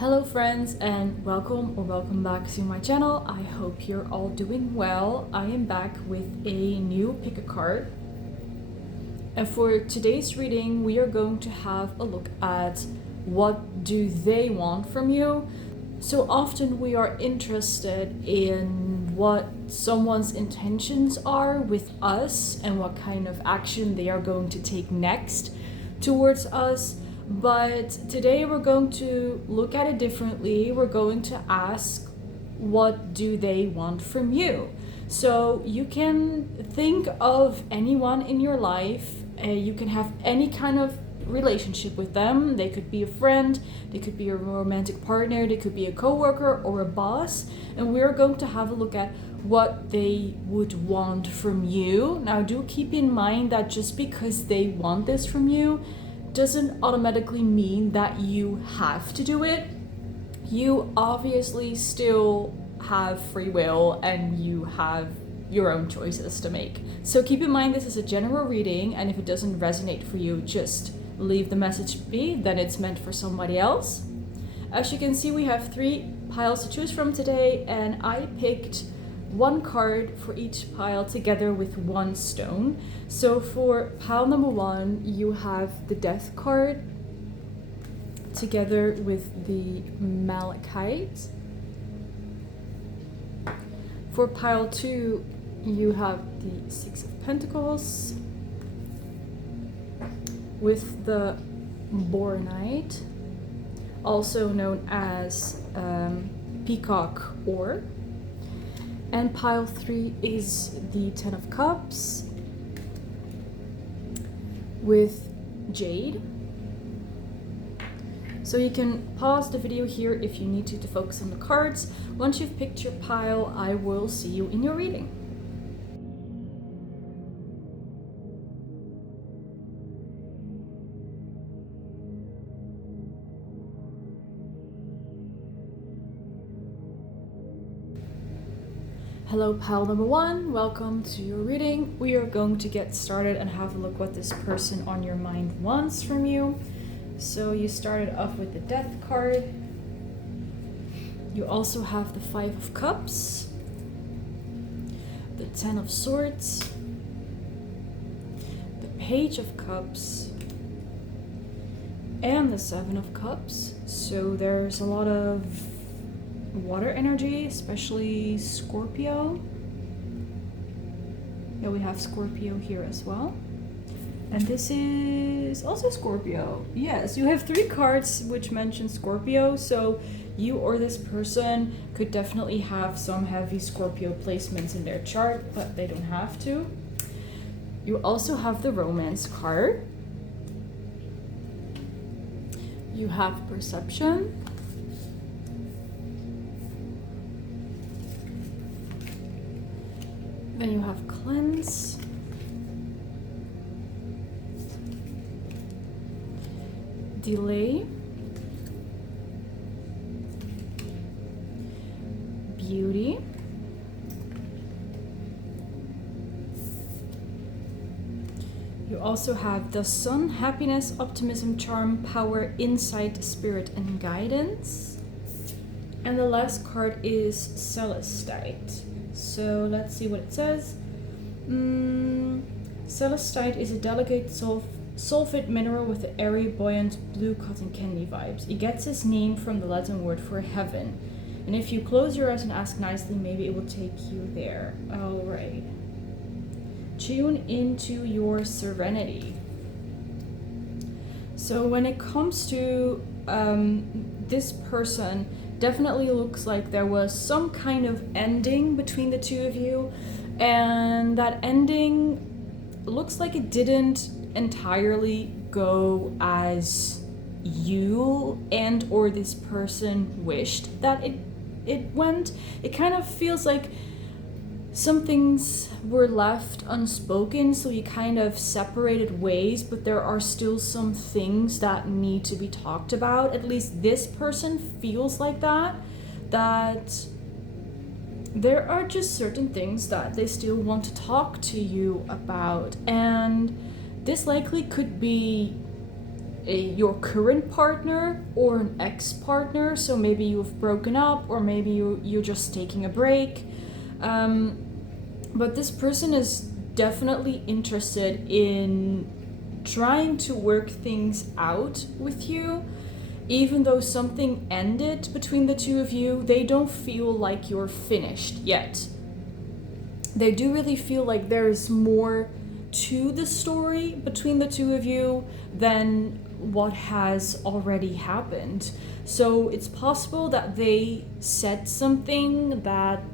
Hello friends and welcome back to my channel. I hope you're all doing well. I am back with a new pick a card. And for today's reading, we are going to have a look at what do they want from you. So often we are interested in what someone's intentions are with us and what kind of action they are going to take next towards us. But today we're going to look at it differently. We're going to ask, what do they want from you? So you can think of anyone in your life. You can have any kind of relationship with them. They could be a friend, they could be a romantic partner, they could be a coworker or a boss. And we're going to have a look at what they would want from you. Now do keep in mind that just because they want this from you doesn't automatically mean that you have to do it. You obviously still have free will and you have your own choices to make. So keep in mind this is a general reading, and if it doesn't resonate for you, just leave the message be, then it's meant for somebody else. As you can see, we have 3 piles to choose from today, and I picked 1 card for each pile together with 1 stone. So for pile number 1, you have the Death card together with the Malachite. For pile 2, you have the 6 of Pentacles with the Boronite, also known as Peacock Ore. And pile 3 is the 10 of Cups with Jade. So you can pause the video here if you need to focus on the cards. Once you've picked your pile, I will see you in your reading. Hello pile number 1, welcome to your reading. We are going to get started and have a look what this person on your mind wants from you. So you started off with the Death card. You also have the 5 of Cups, the 10 of Swords, the Page of Cups, and the 7 of Cups. So there's a lot of water energy, especially Scorpio. Yeah, we have Scorpio here as well. And this is also Scorpio. Yes, you have 3 cards which mention Scorpio, so you or this person could definitely have some heavy Scorpio placements in their chart, but they don't have to. You also have the Romance card. You have Perception. Then you have Cleanse. Delay. Beauty. You also have the Sun, Happiness, Optimism, Charm, Power, Insight, Spirit, and Guidance. And the last card is Celestite. So let's see what it says. Celestite is a delicate sulfate mineral with the airy, buoyant blue cotton candy vibes. It gets its name from the Latin word for heaven. And if you close your eyes and ask nicely, maybe it will take you there. Alright. Tune into your serenity. So when it comes to this person, definitely looks like there was some kind of ending between the two of you, and that ending looks like it didn't entirely go as you and or this person wished that it went. It kind of feels like some things were left unspoken, so you kind of separated ways, but there are still some things that need to be talked about. At least this person feels like that there are just certain things that they still want to talk to you about, and this likely could be your current partner or an ex-partner. So maybe you've broken up, or maybe you're just taking a break. But this person is definitely interested in trying to work things out with you. Even though something ended between the two of you, they don't feel like you're finished yet. They do really feel like there's more to the story between the two of you than what has already happened. So it's possible that they said something that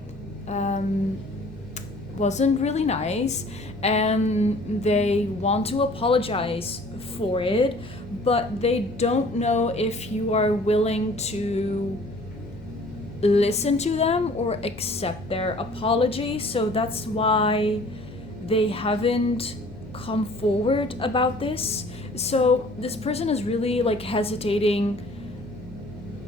wasn't really nice, and they want to apologize for it, but they don't know if you are willing to listen to them or accept their apology. So that's why they haven't come forward about this. So this person is really like hesitating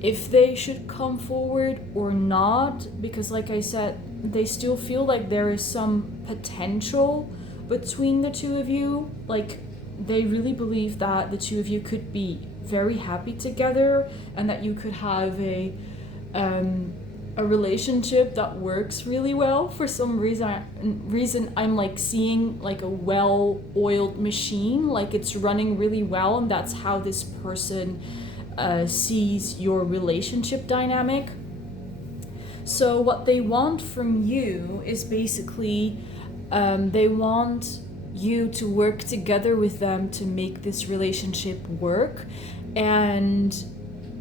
if they should come forward or not, because like I said, they still feel like there is some potential between the two of you. Like, they really believe that the two of you could be very happy together, and that you could have a relationship that works really well. For some reason I'm like seeing like a well-oiled machine, like it's running really well, and that's how this person sees your relationship dynamic. So what they want from you is basically they want you to work together with them to make this relationship work. And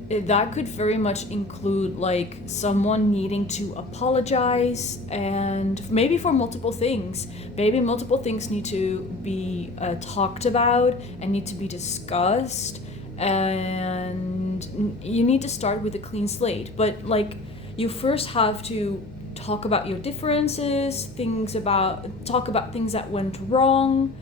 that could very much include like someone needing to apologize, and maybe for multiple things. Maybe multiple things need to be talked about and need to be discussed, and you need to start with a clean slate. But like, you first have to talk about your differences, talk about things that went wrong.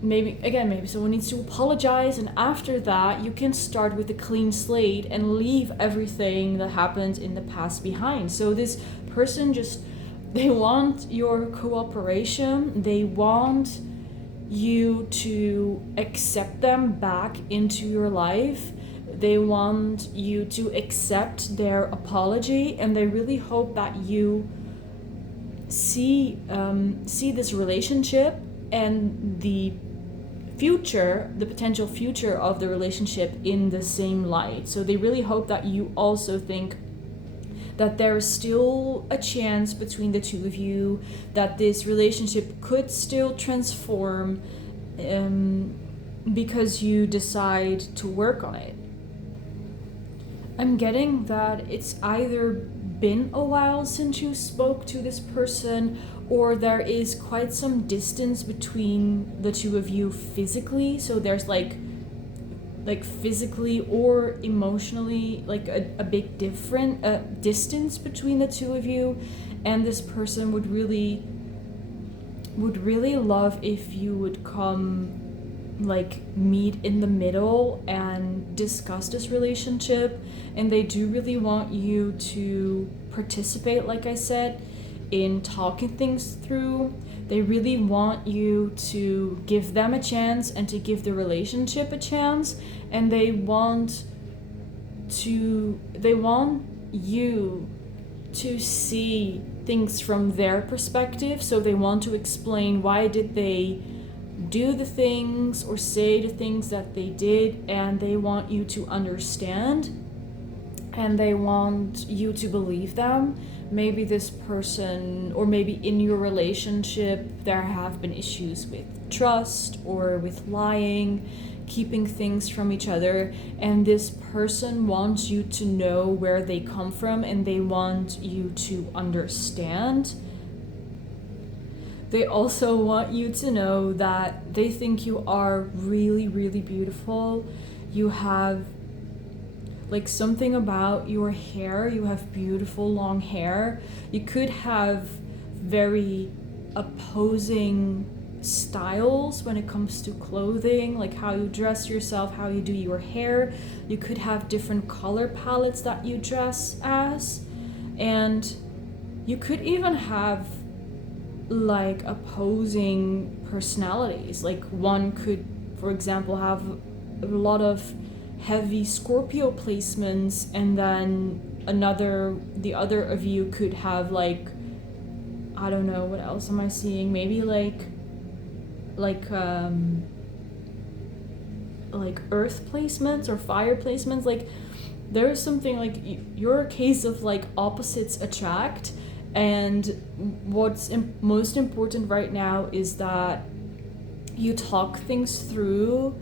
Maybe someone needs to apologize, and after that you can start with a clean slate and leave everything that happened in the past behind. So this person they want your cooperation. They want you to accept them back into your life. They want you to accept their apology, and they really hope that you see this relationship and the potential future of the relationship in the same light. So they really hope that you also think that there's still a chance between the two of you, that this relationship could still transform because you decide to work on it. I'm getting that it's either been a while since you spoke to this person, or there is quite some distance between the two of you physically. So there's like physically or emotionally like a big different distance between the two of you, and this person would really love if you would come like meet in the middle and discuss this relationship. And they do really want you to participate, like I said, in talking things through. They really want you to give them a chance and to give the relationship a chance, and they want you to see things from their perspective. So they want to explain why did they do the things or say the things that they did, and they want you to understand, and they want you to believe them. Maybe this person, or maybe in your relationship, there have been issues with trust or with lying, keeping things from each other, and this person wants you to know where they come from, and they want you to understand. They also want you to know that they think you are really, really beautiful. You have like something about your hair. You have beautiful long hair. You could have very opposing styles when it comes to clothing, like how you dress yourself, how you do your hair. You could have different color palettes that you dress as, and you could even have like opposing personalities. Like one could, for example, have a lot of heavy Scorpio placements, and then the other of you could have like, I don't know, what else am I seeing? Maybe like earth placements or fire placements. Like there's something like you're a case of like opposites attract, and what's most important right now is that you talk things through,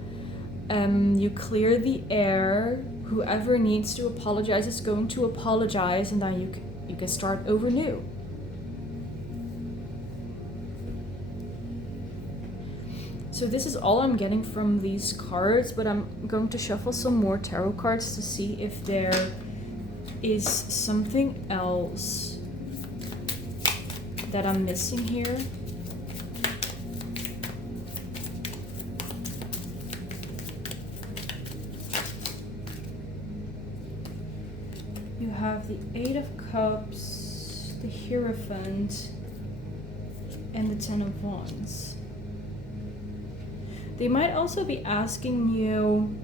you clear the air. Whoever needs to apologize is going to apologize, and then you can start over new. So this is all I'm getting from these cards, but I'm going to shuffle some more tarot cards to see if there is something else that I'm missing here. You have the Eight of Cups, the Hierophant, and the Ten of Wands. They might also be asking you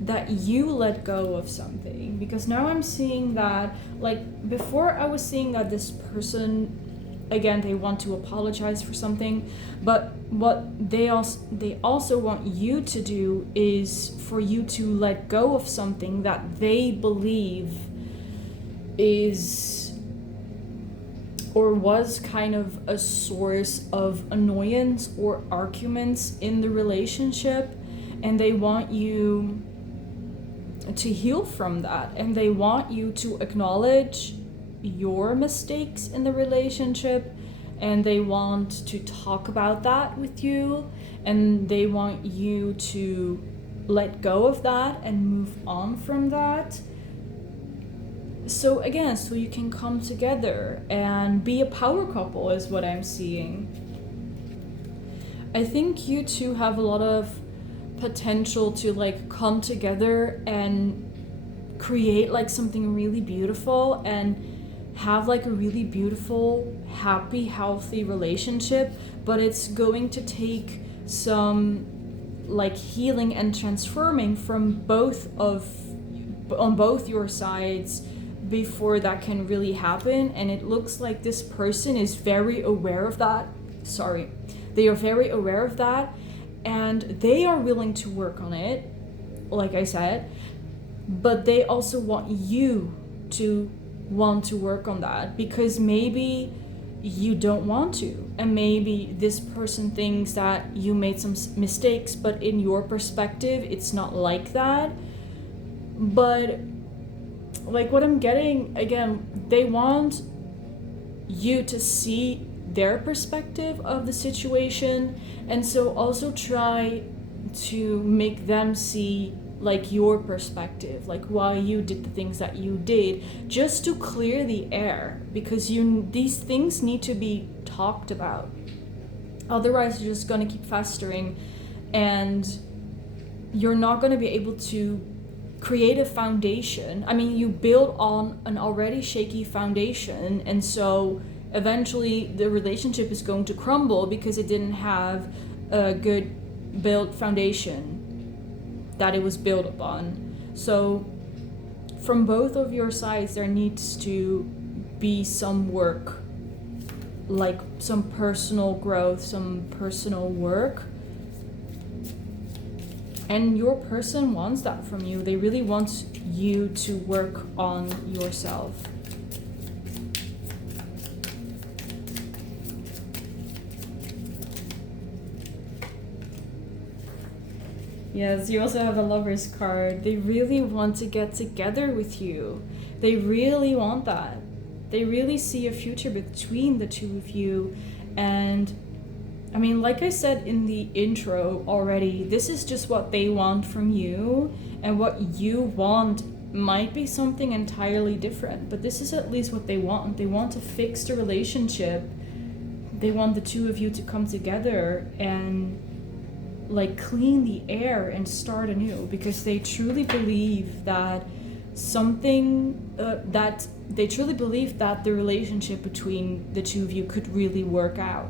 that you let go of something, because now I'm seeing that, like before I was seeing that this person, again, they want to apologize for something, but what they also want you to do is for you to let go of something that they believe is or was kind of a source of annoyance or arguments in the relationship, and they want you to heal from that, and they want you to acknowledge your mistakes in the relationship, and they want to talk about that with you, and they want you to let go of that and move on from that. So again, so you can come together and be a power couple is what I'm seeing. I think you two have a lot of potential to like come together and create like something really beautiful and have like a really beautiful, happy, healthy relationship, but it's going to take some like healing and transforming from on both your sides before that can really happen. And it looks like this person is very aware of that. They are very aware of that, and they are willing to work on it, like I said, but they also want you to want to work on that, because maybe you don't want to, and maybe this person thinks that you made some mistakes, but in your perspective it's not like that. But like what I'm getting, again, they want you to see their perspective of the situation, and so also try to make them see like your perspective, like why you did the things that you did, just to clear the air, because these things need to be talked about. Otherwise you're just going to keep festering, and you're not going to be able to create a foundation. I mean, you build on an already shaky foundation, and so eventually the relationship is going to crumble because it didn't have a good built foundation that it was built upon. So from both of your sides there needs to be some work, like some personal growth, some personal work. And your person wants that from you. They really want you to work on yourself. Yes, you also have the Lover's card. They really want to get together with you. They really want that. They really see a future between the two of you. And I mean, like I said in the intro already, this is just what they want from you, and what you want might be something entirely different, but this is at least what they want. They want to fix the relationship. They want the two of you to come together and like clean the air and start anew, because they truly believe that the relationship between the two of you could really work out.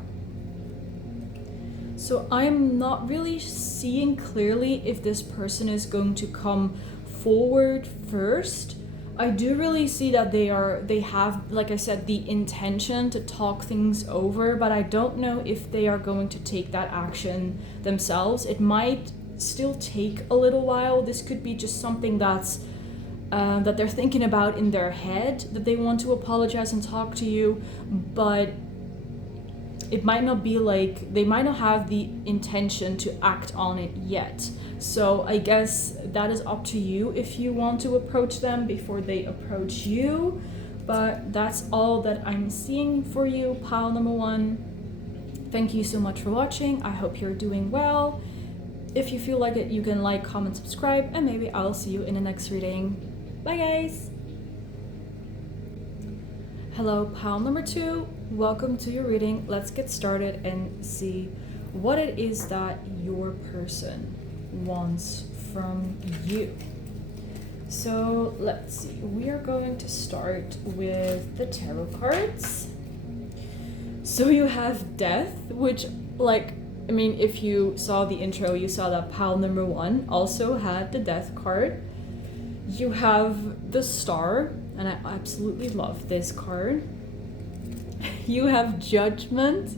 So I'm not really seeing clearly if this person is going to come forward first. I do really see that they have, like I said, the intention to talk things over, but I don't know if they are going to take that action themselves. It might still take a little while. This could be just something that's that they're thinking about in their head, that they want to apologize and talk to you, but it might not be like, they might not have the intention to act on it yet. So I guess that is up to you if you want to approach them before they approach you. But that's all that I'm seeing for you, pile number 1. Thank you so much for watching. I hope you're doing well. If you feel like it, you can like, comment, subscribe, and maybe I'll see you in the next reading. Bye guys! Hello, pile number 2. Welcome to your reading. Let's get started and see what it is that your person wants from you. So let's see. We are going to start with the tarot cards. So you have Death, which, like, I mean, if you saw the intro, you saw that pile number 1 also had the Death card. You have the Star, and I absolutely love this card. You have Judgment,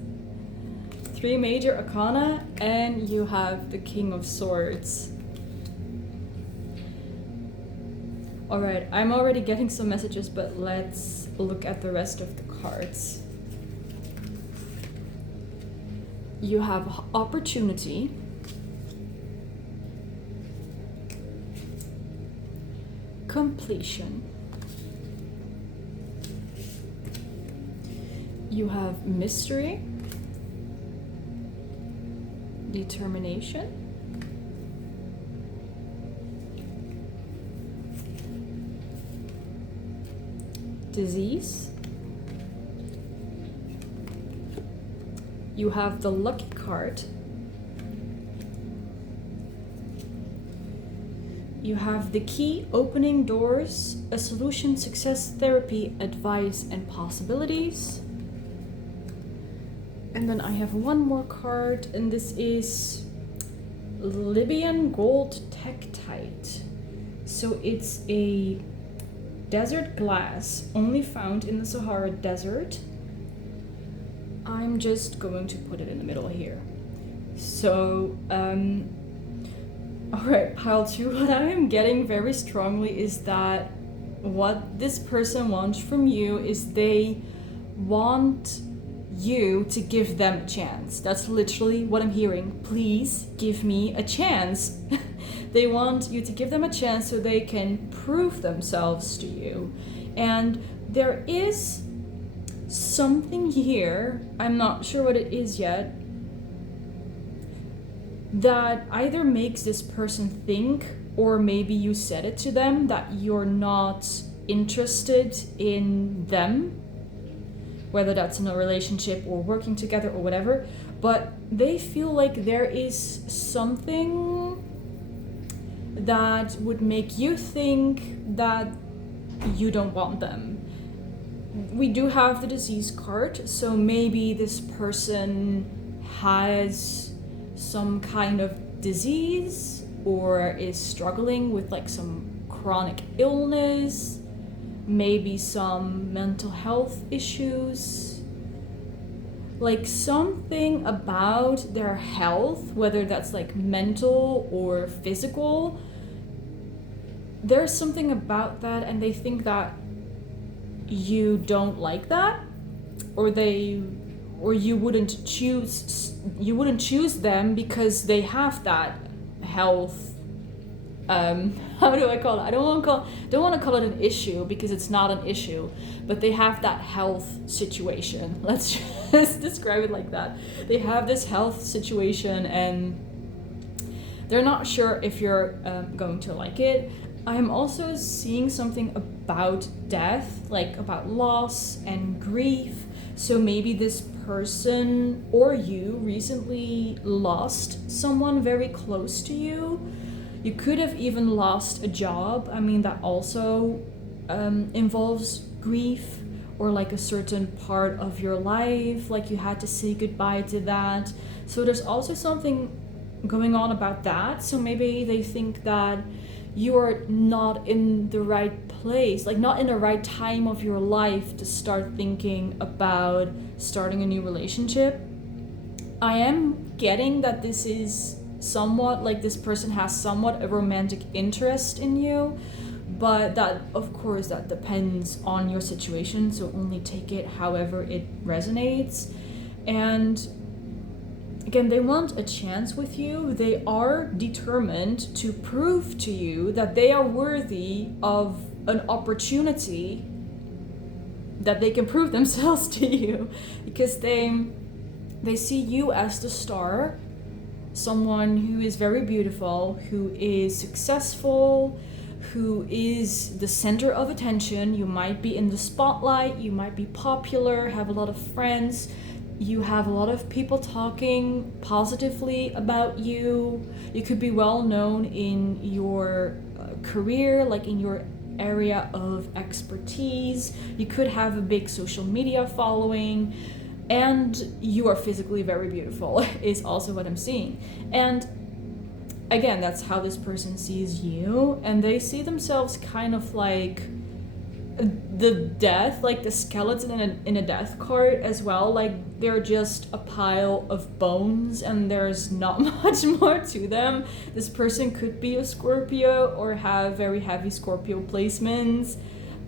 3 major arcana, and you have the King of Swords. Alright, I'm already getting some messages, but let's look at the rest of the cards. You have Opportunity, Completion, you have Mystery, Determination, Disease, you have the Lucky card, you have the Key, Opening Doors, a Solution, Success, Therapy, Advice, and Possibilities. And then I have one more card, and this is Libyan Gold Tektite. So it's a desert glass only found in the Sahara Desert. I'm just going to put it in the middle here. So, alright, pile 2, what I am getting very strongly is that what this person wants from you is they want you to give them a chance. That's literally what I'm hearing. Please give me a chance. They want you to give them a chance so they can prove themselves to you. And there is something here, I'm not sure what it is yet, that either makes this person think, or maybe you said it to them, that you're not interested in them, whether that's in a relationship or working together or whatever, but they feel like there is something that would make you think that you don't want them. We do have the Disease card, so maybe this person has some kind of disease or is struggling with like some chronic illness, maybe some mental health issues, like something about their health, whether that's like mental or physical. There's something about that, and they think that you don't like that, or you wouldn't choose them because they have that health, how do I call it? I don't want to call it an issue, because it's not an issue, but they have that health situation. Let's just describe it like that. They have this health situation and they're not sure if you're going to like it. I'm also seeing something about death, like about loss and grief. So maybe this person or you recently lost someone very close to you. You could have even lost a job. I mean, that also involves grief, or like a certain part of your life, like you had to say goodbye to that. So there's also something going on about that. So maybe they think that you're not in the right place, like not in the right time of your life to start thinking about starting a new relationship. I am getting that this is somewhat like this person has somewhat a romantic interest in you, but that, of course, that depends on your situation, so only take it however it resonates. And again, they want a chance with you. They are determined to prove to you that they are worthy of an opportunity that they can prove themselves to you, because they see you as the star, someone who is very beautiful, who is successful, who is the center of attention. You might be in the spotlight, you might be popular, have a lot of friends, you have a lot of people talking positively about you. You could be well known in your career, like in your area of expertise. You could have a big social media following, and you are physically very beautiful is also what I'm seeing. And again, that's how this person sees you, and they see themselves kind of like the death, like the skeleton in a death cart as well. Like they're just a pile of bones and there's not much more to them. This person could be a Scorpio or have very heavy Scorpio placements.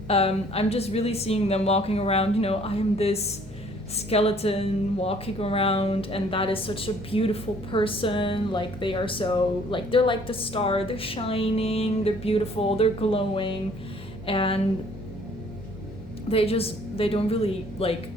I'm just really seeing them walking around, you know, I am this skeleton walking around, and that is such a beautiful person. Like they are so, like they're like the star, they're shining, they're beautiful, they're glowing, and they don't really like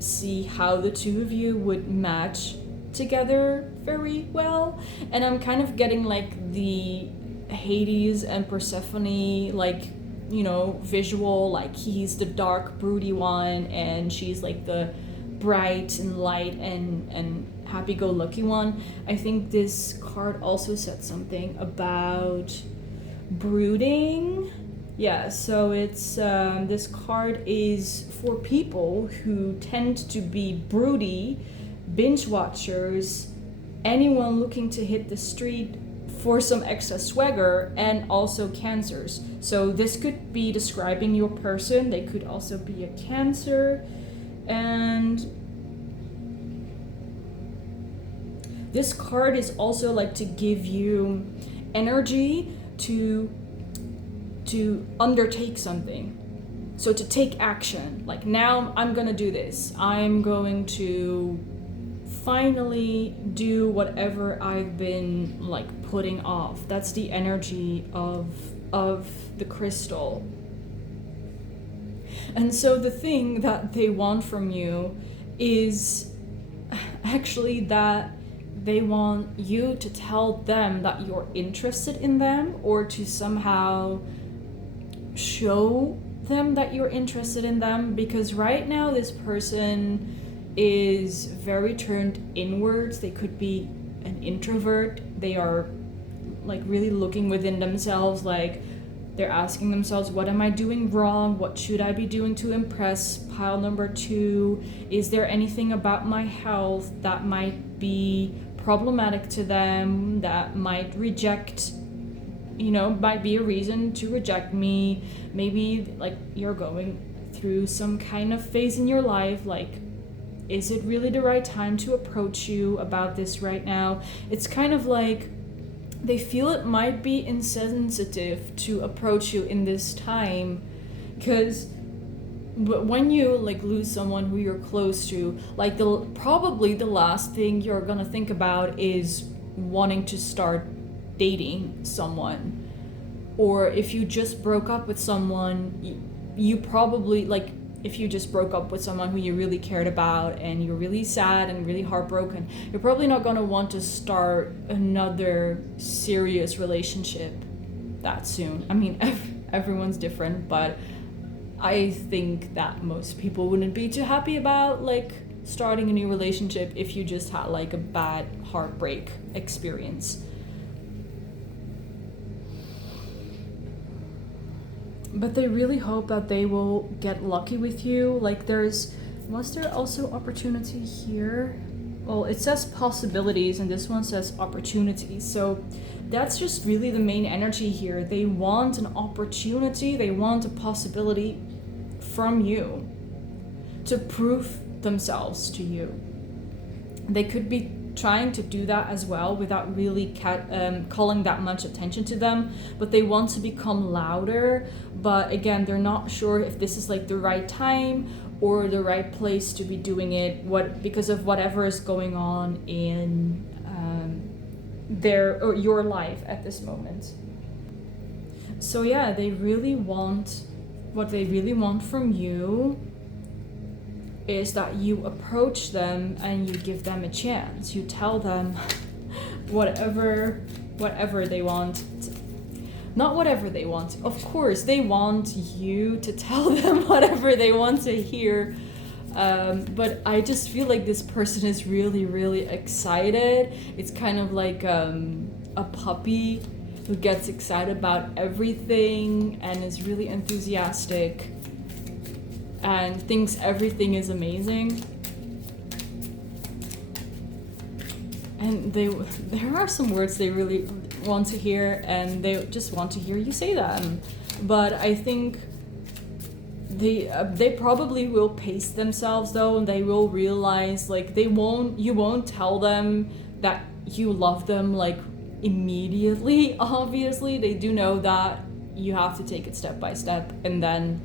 see how the two of you would match together very well. And I'm kind of getting like the Hades and Persephone, like, you know, visual, like he's the dark broody one and she's like the bright and light and happy-go-lucky one. I think this card also said something about brooding. Yeah, so it's this card is for people who tend to be broody, binge watchers, anyone looking to hit the street for some extra swagger, and also Cancers. So this could be describing your person. They could also be a Cancer. And this card is also like to give you energy to undertake something. So to take action. Like now I'm gonna do this. I'm going to finally do whatever I've been like putting off. That's the energy of the crystal. And so the thing that they want from you is actually that they want you to tell them that you're interested in them, or to somehow show them that you're interested in them. Because right now this person is very turned inwards. They could be an introvert. They are like really looking within themselves, like they're asking themselves, what am I doing wrong? What should I be doing to impress? Pile number 2, is there anything about my health that might be problematic to them, that might reject, you know, might be a reason to reject me? Maybe like you're going through some kind of phase in your life, like, is it really the right time to approach you about this right now? It's kind of like they feel it might be insensitive to approach you in this time, because when you like lose someone who you're close to, like probably the last thing you're gonna think about is wanting to start dating someone. Or if you just broke up with someone, you probably, like, if you just broke up with someone who you really cared about and you're really sad and really heartbroken, you're probably not going to want to start another serious relationship that soon. I mean, everyone's different, but I think that most people wouldn't be too happy about like starting a new relationship if you just had like a bad heartbreak experience. But they really hope that they will get lucky with you. Like was there also opportunity here? well, it says possibilities, and this one says opportunities. So that's just really the main energy here. They want an opportunity, they want a possibility from you to prove themselves to you. They could be trying to do that as well without really calling that much attention to them, but they want to become louder. But again, they're not sure if this is like the right time or the right place to be doing it, because of whatever is going on in their or your life at this moment. So yeah, what they really want from you is that you approach them and you give them a chance. You tell them whatever they want. Not whatever they want. Of course, they want you to tell them whatever they want to hear. But I just feel like this person is really, really excited. It's kind of like a puppy who gets excited about everything and is really enthusiastic and thinks everything is amazing. And there are some words they really want to hear, and they just want to hear you say them. But I think they probably will pace themselves though, and they will realize like you won't tell them that you love them like immediately. Obviously, they do know that you have to take it step by step, and then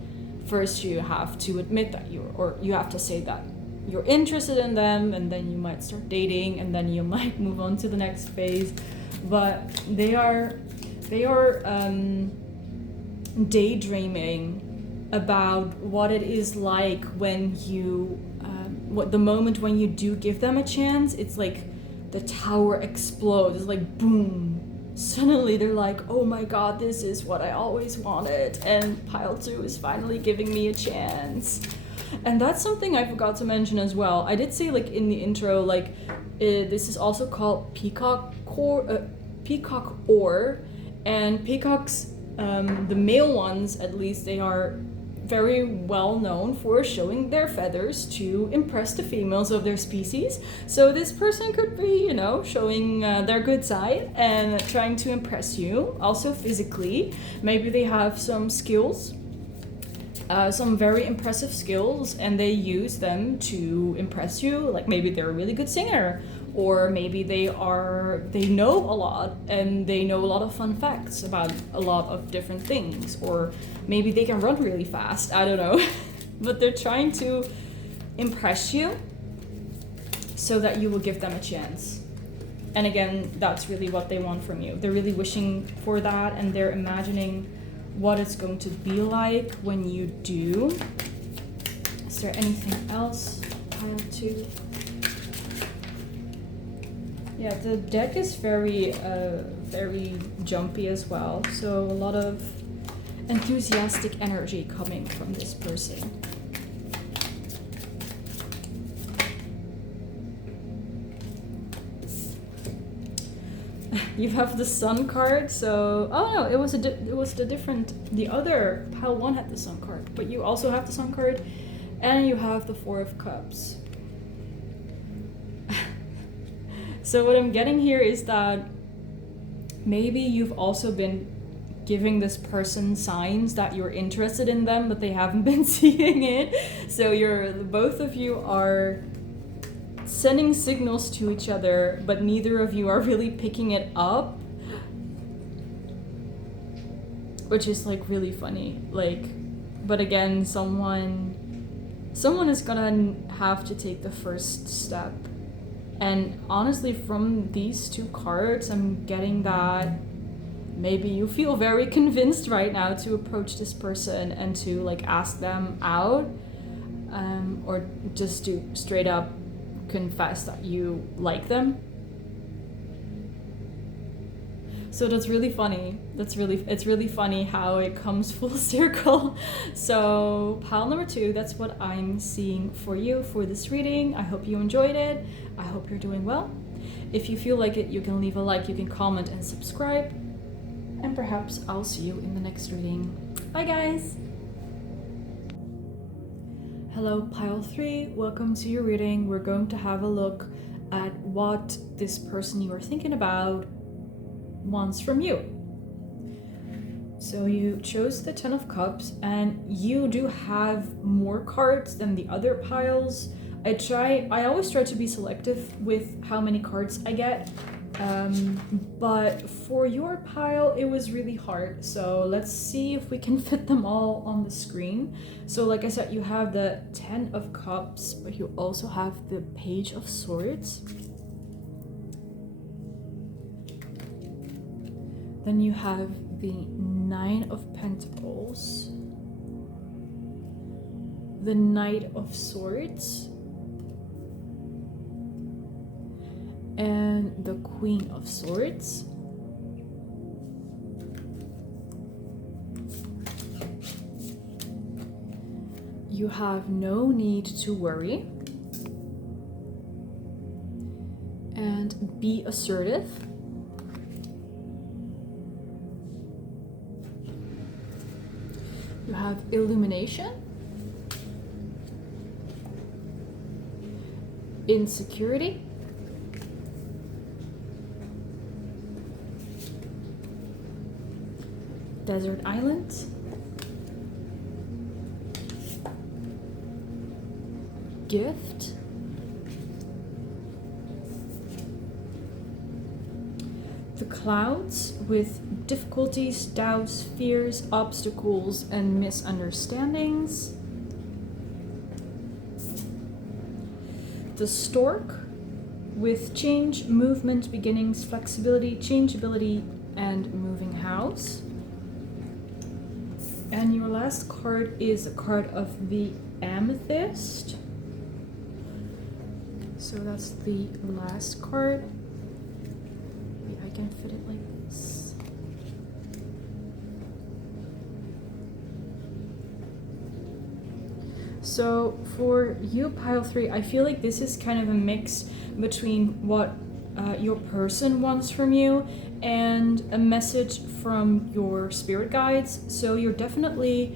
first you have to admit that you have to say that you're interested in them, and then you might start dating, and then you might move on to the next phase. But they are daydreaming about what it is like when you what the moment when you do give them a chance. It's like the tower explodes. It's like boom. Suddenly they're like, oh my god, this is what I always wanted, and pile 2 is finally giving me a chance. And that's something I forgot to mention as well. I did say like in the intro, like this is also called peacock oar, and peacocks, the male ones at least, they are very well known for showing their feathers to impress the females of their species. So this person could be, showing their good side and trying to impress you, also physically. Maybe they have some skills, some very impressive skills, and they use them to impress you. Like maybe they're a really good singer, or maybe they know a lot and they know a lot of fun facts about a lot of different things, or maybe they can run really fast, I don't know. But they're trying to impress you so that you will give them a chance. And again, that's really what they want from you. They're really wishing for that, and they're imagining what it's going to be like when you do. Is there anything else? Pile 2. Yeah, the deck is very jumpy as well. So a lot of enthusiastic energy coming from this person. You have the Sun card, so it was the other pile 1 had the Sun card, but you also have the Sun card, and you have the 4 of Cups. So what I'm getting here is that maybe you've also been giving this person signs that you're interested in them, but they haven't been seeing it. So both of you are sending signals to each other, but neither of you are really picking it up, which is like really funny. But again, someone is gonna have to take the first step. And honestly, from these 2 cards, I'm getting that maybe you feel very convinced right now to approach this person and to like ask them out, or just to straight up confess that you like them. So that's really funny. It's really funny how it comes full circle. So pile number 2, that's what I'm seeing for you for this reading. I hope you enjoyed it. I hope you're doing well. If you feel like it, you can leave a like, you can comment and subscribe. And perhaps I'll see you in the next reading. Bye guys! Hello pile 3, welcome to your reading. We're going to have a look at what this person you are thinking about wants from you. So you chose the Ten of Cups, and you do have more cards than the other piles. I always try to be selective with how many cards I get, but for your pile it was really hard. So let's see if we can fit them all on the screen. So like I said, you have the Ten of Cups, but you also have the Page of Swords. Then you have the Nine of Pentacles, the Knight of Swords, and the Queen of Swords. You have no need to worry, and be assertive. You have illumination, insecurity, desert island, gift, the clouds with difficulties, doubts, fears, obstacles, and misunderstandings. The stork with change, movement, beginnings, flexibility, changeability, and moving house. And your last card is a card of the amethyst. So that's the last card. Maybe I can fit it like this. So for you, pile 3, I feel like this is kind of a mix between what your person wants from you and a message from your spirit guides. So you're definitely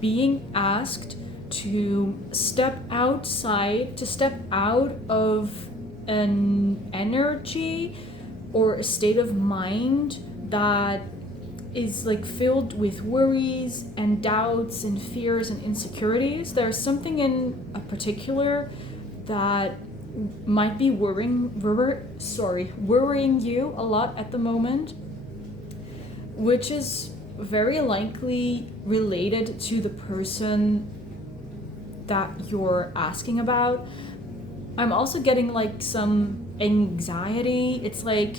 being asked to step outside, to step out of an energy or a state of mind that is like filled with worries and doubts and fears and insecurities. There's something in a particular that might be worrying you a lot at the moment, which is very likely related to the person that you're asking about. I'm also getting like some anxiety. It's like,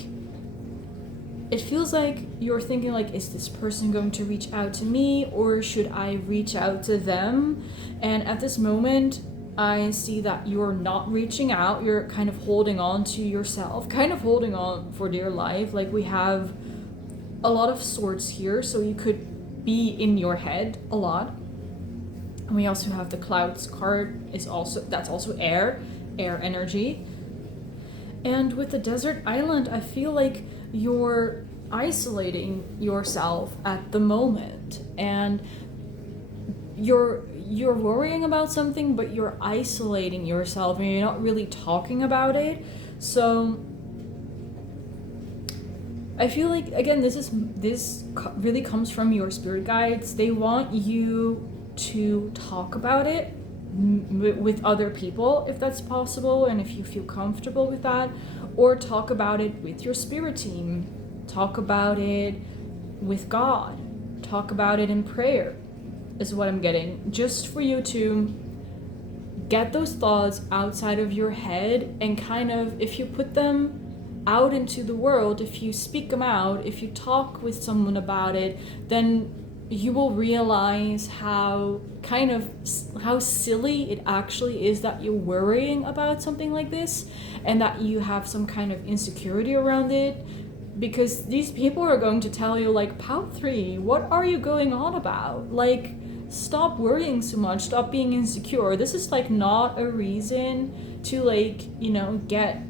it feels like you're thinking like, is this person going to reach out to me or should I reach out to them? And at this moment, I see that you're not reaching out. You're kind of holding on to yourself, kind of holding on for dear life. Like we have a lot of swords here, so you could be in your head a lot. And we also have the clouds card, that's also air energy. And with the desert island, I feel like you're isolating yourself at the moment, and you're worrying about something, but you're isolating yourself and you're not really talking about it. So I feel like, again, this really comes from your spirit guides. They want you to talk about it with other people if that's possible, and if you feel comfortable with that, or talk about it with your spirit team, talk about it with God, talk about it in prayer, is what I'm getting, just for you to get those thoughts outside of your head, and kind of, if you put them out into the world, if you speak them out, if you talk with someone about it, then you will realize how silly it actually is that you're worrying about something like this, and that you have some kind of insecurity around it, because these people are going to tell you like, Pal 3, what are you going on about? Like, stop worrying so much, stop being insecure. This is like not a reason to like, get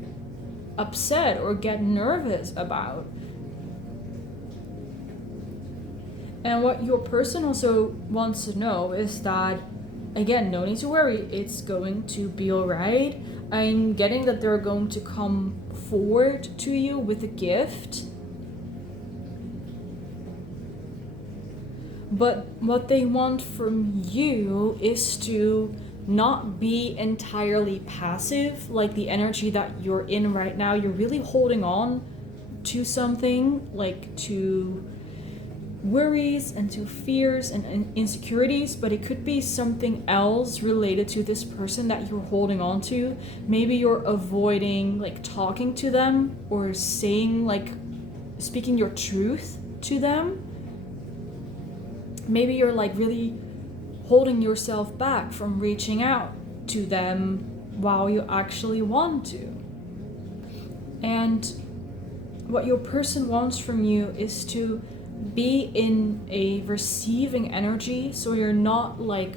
upset or get nervous about. And what your person also wants to know is that, again, no need to worry, it's going to be alright. I'm getting that they're going to come forward to you with a gift. But what they want from you is to not be entirely passive, like the energy that you're in right now. You're really holding on to something, like to worries and to fears and insecurities, but it could be something else related to this person that you're holding on to. Maybe you're avoiding like talking to them or saying, like, speaking your truth to them. Maybe you're like really holding yourself back from reaching out to them while you actually want to. And what your person wants from you is to be in a receiving energy, so you're not like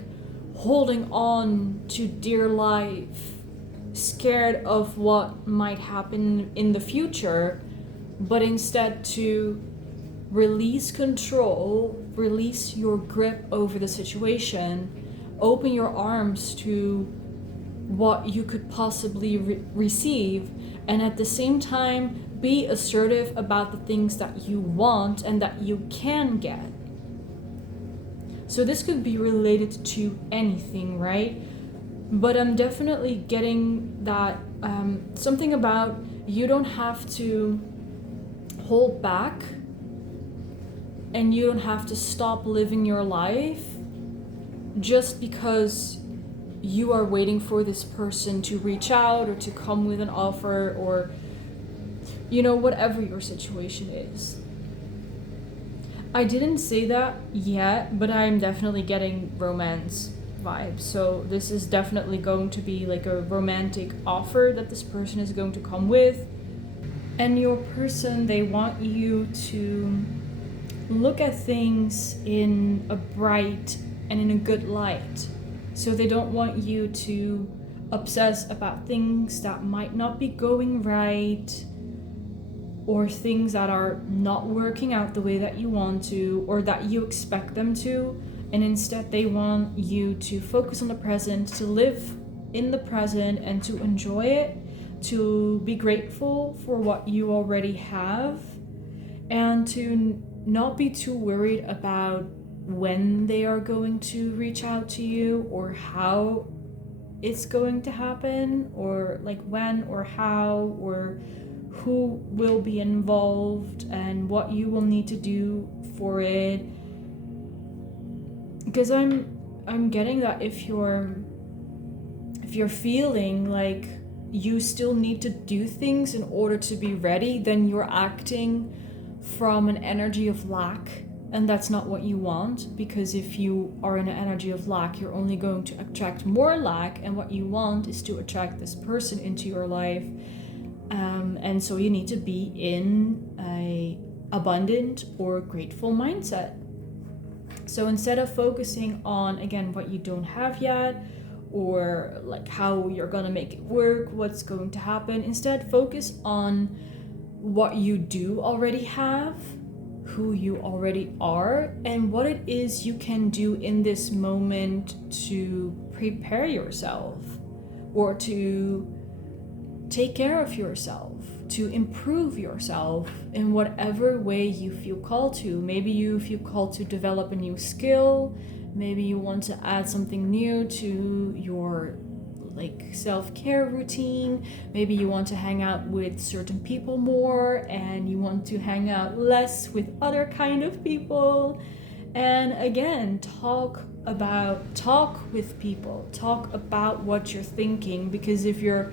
holding on to dear life, scared of what might happen in the future, but instead to release control, release your grip over the situation, open your arms to what you could possibly receive, and at the same time be assertive about the things that you want and that you can get. So this could be related to anything, right? But I'm definitely getting that something about you don't have to hold back and you don't have to stop living your life just because you are waiting for this person to reach out or to come with an offer, or whatever your situation is. I didn't say that yet, but I'm definitely getting romance vibes. So this is definitely going to be like a romantic offer that this person is going to come with. And your person, they want you to look at things in a bright and in a good light. So they don't want you to obsess about things that might not be going right, or things that are not working out the way that you want to or that you expect them to. And instead they want you to focus on the present, to live in the present and to enjoy it, to be grateful for what you already have, and to not be too worried about when they are going to reach out to you or how it's going to happen, or like when or how or who will be involved and what you will need to do for it. Because I'm getting that if you're feeling like you still need to do things in order to be ready, then you're acting from an energy of lack, and that's not what you want. Because if you are in an energy of lack, you're only going to attract more lack, and what you want is to attract this person into your life. And so you need to be in a abundant or grateful mindset. So instead of focusing on, again, what you don't have yet, or like how you're gonna make it work, what's going to happen, instead focus on what you do already have, who you already are, and what it is you can do in this moment to prepare yourself or to take care of yourself, to improve yourself in whatever way you feel called to. Maybe you feel called to develop a new skill. Maybe you want to add something new to your like self-care routine. Maybe you want to hang out with certain people more, and you want to hang out less with other kind of people. And again, talk with people, talk about what you're thinking, because if you're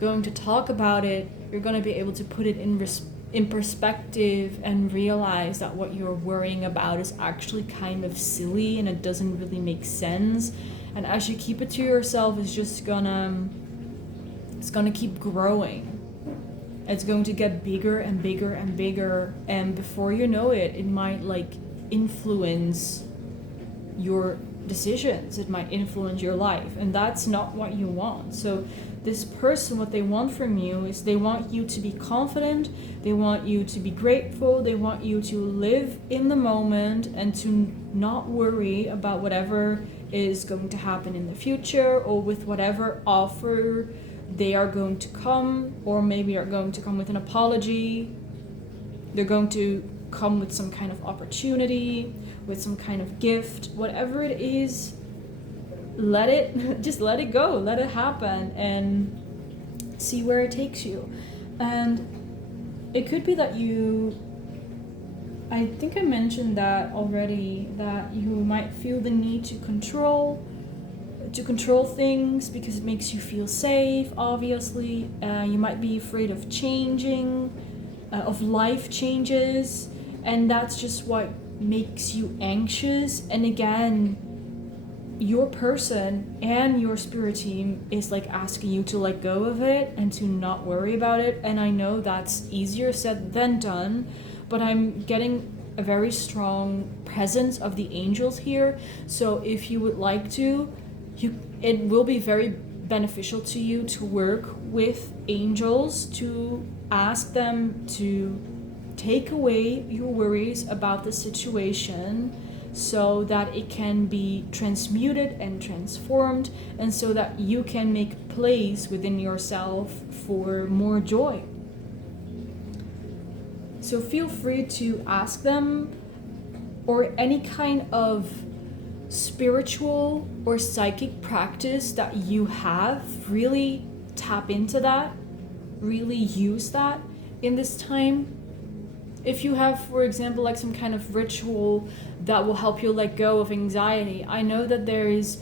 going to talk about it, you're going to be able to put it in perspective and realize that what you're worrying about is actually kind of silly and it doesn't really make sense. And as you keep it to yourself, it's gonna keep growing. It's going to get bigger and bigger and bigger, and before you know it, it might like influence your decisions, it might influence your life, and that's not what you want. So this person, what they want from you is they want you to be confident, they want you to be grateful, they want you to live in the moment and to not worry about whatever is going to happen in the future, or with whatever offer they are going to come, or maybe are going to come with an apology. They're going to come with some kind of opportunity, with some kind of gift, whatever it is. Just let it go, let it happen, and see where it takes you. And it could be that I think I mentioned that already, that you might feel the need to control things because it makes you feel safe, obviously. You might be afraid of changing, of life changes, and that's just what makes you anxious. And again, your person and your spirit team is like asking you to let go of it and to not worry about it. And I know that's easier said than done, but I'm getting a very strong presence of the angels here. So if you would like to, it will be very beneficial to you to work with angels, to ask them to take away your worries about the situation, so that it can be transmuted and transformed, and so that you can make place within yourself for more joy. So feel free to ask them, or any kind of spiritual or psychic practice that you have, really tap into that, really use that in this time. If you have, for example, like some kind of ritual that will help you let go of anxiety, I know that there is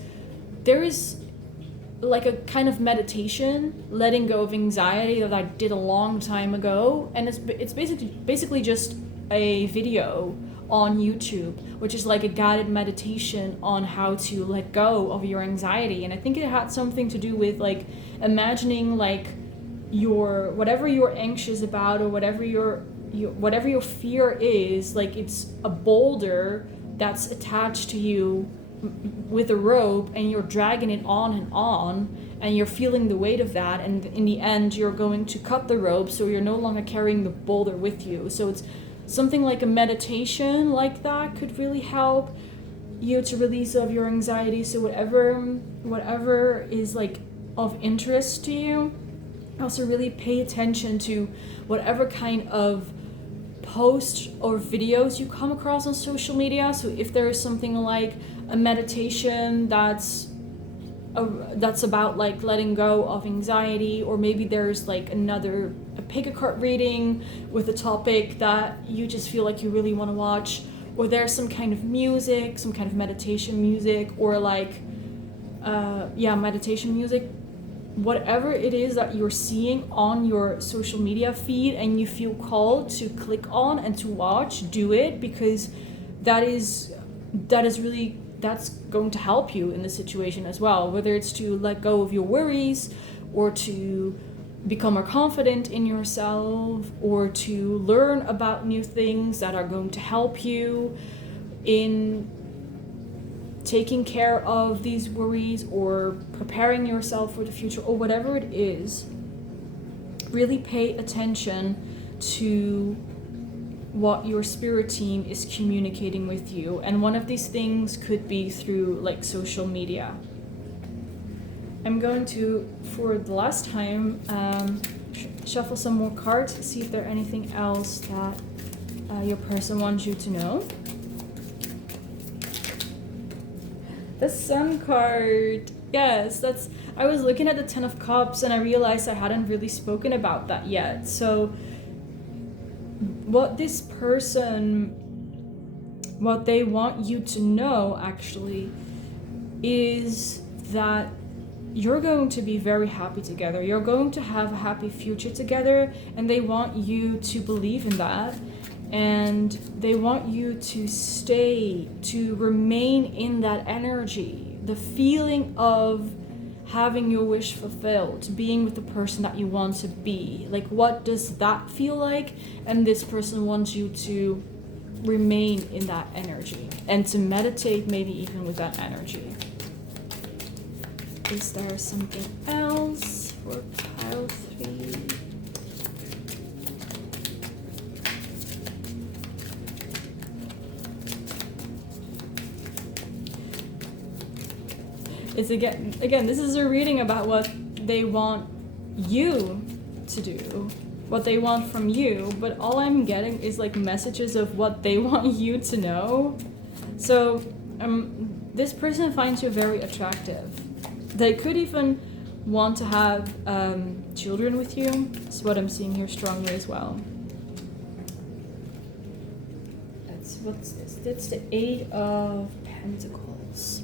like a kind of meditation, letting go of anxiety, that I did a long time ago, and it's basically just a video on YouTube, which is like a guided meditation on how to let go of your anxiety. And I think it had something to do with like imagining like whatever you're anxious about, or whatever your fear is, like it's a boulder that's attached to you with a rope, and you're dragging it on, and you're feeling the weight of that, and in the end you're going to cut the rope, so you're no longer carrying the boulder with you. So it's something like a meditation like that could really help you to release of your anxiety. So whatever is like of interest to you, also really pay attention to whatever kind of posts or videos you come across on social media. So if there is something like a meditation that's about like letting go of anxiety, or maybe there's like a pick a card reading with a topic that you just feel like you really want to watch, or there's some kind of music, some kind of meditation music, or like meditation music, whatever it is that you're seeing on your social media feed and you feel called to click on and to watch, do it, because that's going to help you in the situation as well, whether it's to let go of your worries, or to become more confident in yourself, or to learn about new things that are going to help you in taking care of these worries, or preparing yourself for the future, or whatever it is. Really pay attention to what your spirit team is communicating with you, and one of these things could be through like social media. I'm going to, for the last time, shuffle some more cards, see if there's anything else that your person wants you to know. The Sun card. Yes, I was looking at the Ten of Cups and I realized I hadn't really spoken about that yet. So what this person, what they want you to know actually, is that you're going to be very happy together. You're going to have a happy future together, and they want you to believe in that. And they want you to remain in that energy, the feeling of having your wish fulfilled, being with the person that you want to be. Like, what does that feel like? And this person wants you to remain in that energy and to meditate maybe even with that energy. Is there something else for pile 3? It's again, this is a reading about what they want you to do, what they want from you, but all I'm getting is like messages of what they want you to know. So this person finds you very attractive. They could even want to have children with you. That's what I'm seeing here strongly as well. What's this? That's the Eight of Pentacles.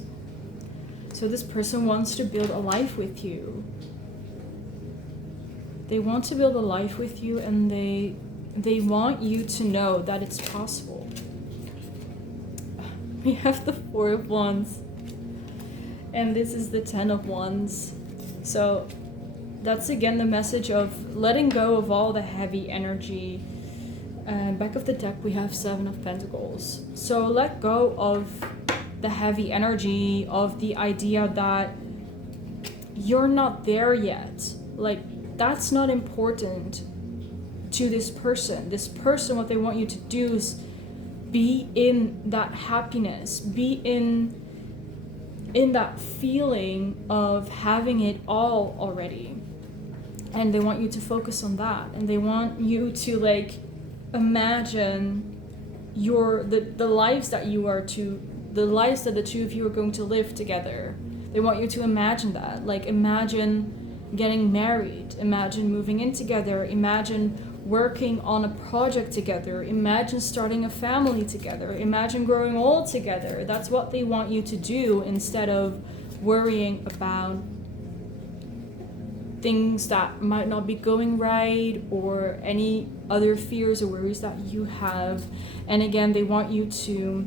So this person wants to build a life with you. They want to build a life with you, and they want you to know that it's possible. We have the Four of Wands, and this is the Ten of Wands. So that's again the message of letting go of all the heavy energy. Back of the deck we have Seven of Pentacles. So let go of the heavy energy of the idea that you're not there yet. Like, that's not important to this person. This person, what they want you to do is be in that happiness, be in that feeling of having it all already. And they want you to focus on that, and they want you to like imagine the lives that the lives that the two of you are going to live together. They want you to imagine that. Like, imagine getting married, imagine moving in together, imagine working on a project together, imagine starting a family together, imagine growing old together. That's what they want you to do, instead of worrying about things that might not be going right or any other fears or worries that you have. And again, they want you to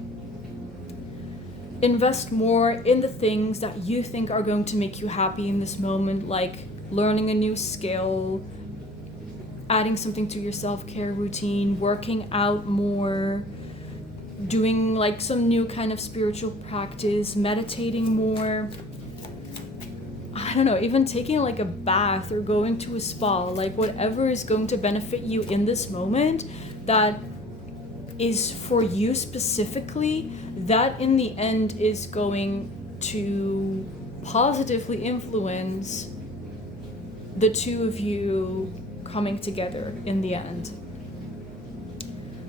invest more in the things that you think are going to make you happy in this moment, like learning a new skill, adding something to your self-care routine, working out more, doing like some new kind of spiritual practice, meditating more. I don't know, even taking like a bath or going to a spa, like whatever is going to benefit you in this moment, that is for you specifically, that in the end is going to positively influence the two of you coming together in the end.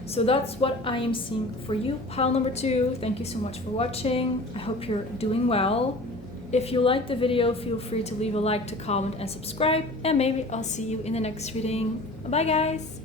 So that's what I am seeing for you, pile number 2. Thank you so much for watching. I hope you're doing well. If you liked the video, feel free to leave a like, to comment, and subscribe, and maybe I'll see you in the next reading. Bye guys!